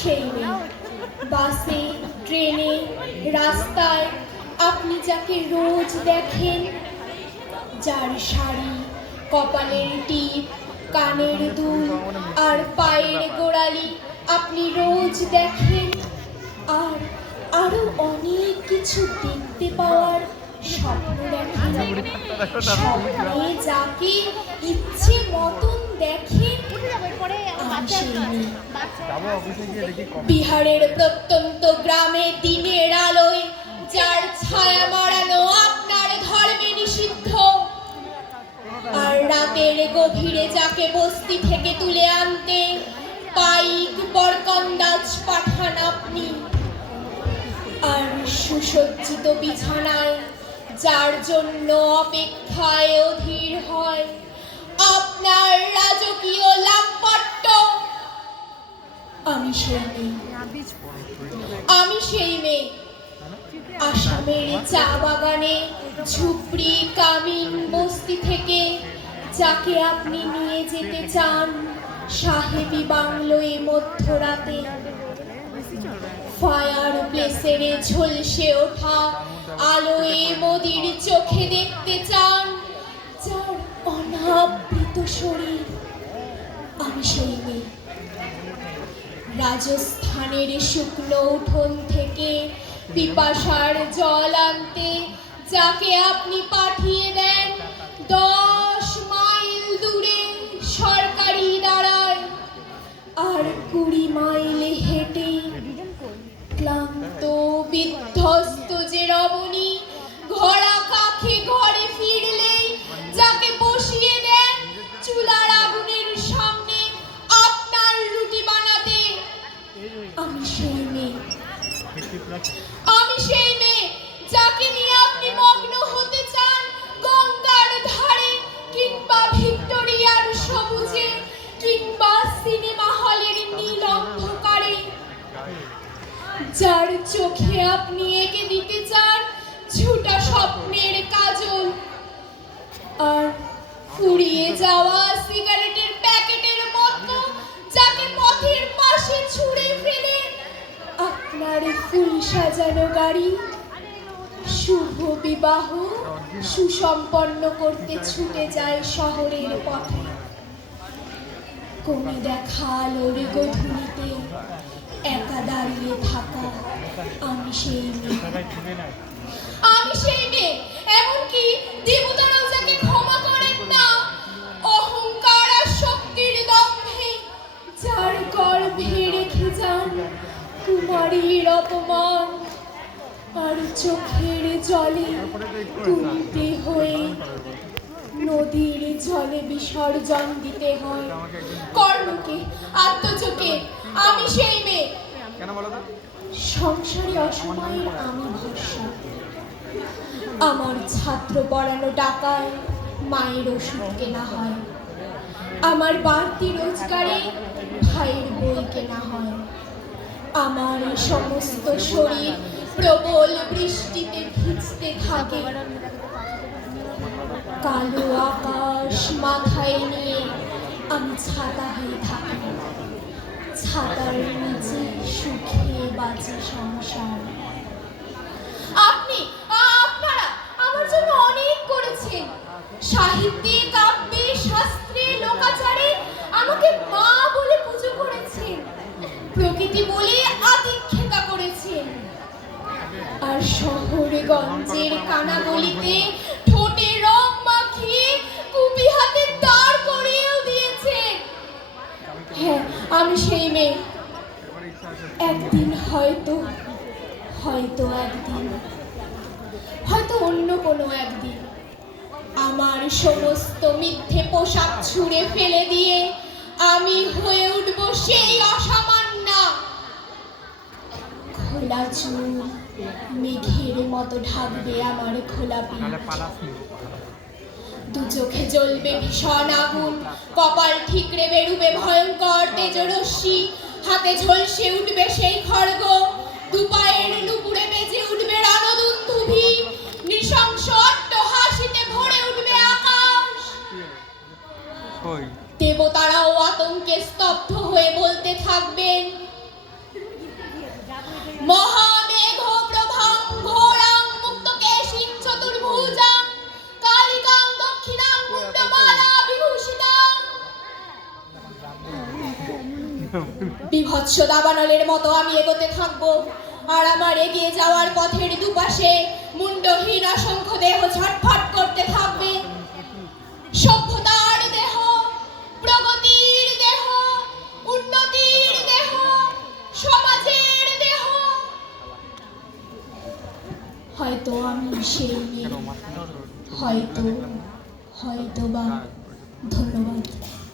সেই মেয়ে, বাসে, ট্রেনে, রাস্তায় আপনি যাকে রোজ দেখেন, যার শাড়ি, কপালের টিপ, কানের দুল আর পায়ের গোড়ালি আপনি রোজ দেখেন, আর আরো অনেক কিছু দেখতে পাওয়ার স্বপ্ন দেখেন। স্বপ্নে যাকে ইচ্ছে মতন দেখেন, আমি সেই মেয়ে। বিহারের প্রত্যন্ত গ্রামে দিনের আলোয় যার ছায়া মারানো আপনার ধর্মে নিষিদ্ধ, আর রাতের গভীরে যাকে বস্তি থেকে তুলে আনতে পাইক বরকন্দাজ পাঠান আপনি, আর সুসজ্জিত বিছানায় যার জন্য অপেক্ষায় অধীর হয় আপনার রাজকীয় লাম্পট্য, আমি সেই মেয়ে। আমি সেই মেয়ে, আসামের চা বাগানে ঝুপড়ি কামিন বস্তি থেকে যাকে আপনি নিয়ে যেতে চান সাহেবি বাংলোয় মধ্যরাতে, ফায়ার প্লেসের ঝলসে ওঠা আলোয় মোদির চোখে দেখতে চান যার অনাবৃত শরীর, আমি সেই মেয়ে। রাজস্থানের শুকনো উঠোন থেকে পিপাসার জল আনতে যাকে আপনি পাঠিয়ে দেন 10 মাইল দূরে সরকারি দাঁড়ায়, আর 20 মাইল হেঁটে ক্লান্ত বিধ্বস্ত যে রমণী ঘোড়া কাখে ঘরে ফিরলেই যাকে বসিয়ে দেন চুলার আগুনের সামনে আপনার রুটি বানাতে, আমি সেই মেয়ে। আমি সেই মেয়ে যাকে নিয়ে আপনি মগ্ন হতে চান গঙ্গার ধারে, কিংবা ভিক্টোরিয়ার সবুজে, কিংবা সিনেমা হলের নীল অন্ধকারে, যার চোখে আপনি এঁকে দিতে চান ঝুটা স্বপ্নের কাজল, আর ফুরিয়ে যাওয়া সিগারেটের প্যাকেটের মতো যাকে পথের পাশে ছুঁড়ে ফেলে আপনার ফুল সাজানো গাড়ি শুভ বিবাহ সুসম্পন্ন করতে ছুটে যায় শহরের পথে। কোণে দেখা আলোর গধূলিতে একা দাঁড়িয়ে থাকা আমি সেই মেয়ে। আমি সেই মেয়ে, এমনকি দেবতারাও যাকে ক্ষমা করেন না অহংকার আর শক্তির দম্ভে, যার গর্ভে রেখে যান কুমারীর অপমান, আর চোখের জলে কুন্তি হয়ে নদীর জলে বিসর্জন দিতে হয় কর্মকে, আত্মযোগে। আমি সেই মেয়ে। সংসারে অসময়ের আমি ভরসা, আমার ছাত্র পড়ানো টাকায় মায়ের ওষুধ কেনা হয়, আমার বাড়তি রোজগারে ভাইয়ের বই কেনা হয়, আমার সমস্ত শরীর প্রবল বৃষ্টিতে ভিজতে থাকে, কালো আকাশ মাথায় নিয়ে আমি ছাতা হয়ে থাকি, ছাতার নিচে সুখে বাঁচে সংসার। আপনারা আমার জন্য অনেক করেছেন, সাহিত্যে, কাব্যে, শাস্ত্রে, লোকাচারে আমাকে মা বলে পুজো করেছেন, প্রকৃতি বলে আতিক্ষেতা করেছেন, আর শহরে গঞ্জের কানাগলিতে ঠোঁটে রং মাখিয়ে কুপি হাতে দাঁড় করিয়েও দিয়েছেন। হ্যাঁ, আমি সেই মেয়ে। একদিন হয়তো একদিন, হয়তো অন্য কোনো একদিন আমার সমস্ত মিথ্যে পোশাক ছুঁড়ে ফেলে দিয়ে আমি হয়ে উঠব সেই অসামান্যা। খোলা চুল মেঘের মতো ঢাকবে আমার খোলা পিঠ, দু চোখে জ্বলবে ভীষণ আগুন, কপাল ঠিকরে বেরুবে ভয়ঙ্কর তেজরশ্মি, হাতে ঝলসে উঠবে সেই খড়গ, দুপায়ের নুপুরে বেজে উঠবে রণদুন্দুভি, নৃশংস অট্টহাসিতে ভরে উঠবে আকাশ। দেবতারাও আতঙ্কে স্তব্ধ হয়ে বলতে থাকবেন, বিভৎস দাবানলের মতো আমি এগোতে থাকবো, আর আমার এগিয়ে যাওয়ার পথের দুপাশে মুন্ডহীন অসংখ্য দেহ ছটফট করতে থাকবে। সভ্যতার দেহ, প্রগতির দেহ, উন্নতির দেহ, সমাজের দেহ। হয়তো আমি সেই মেয়ে, হয়তো বা। ধন্যবাদ।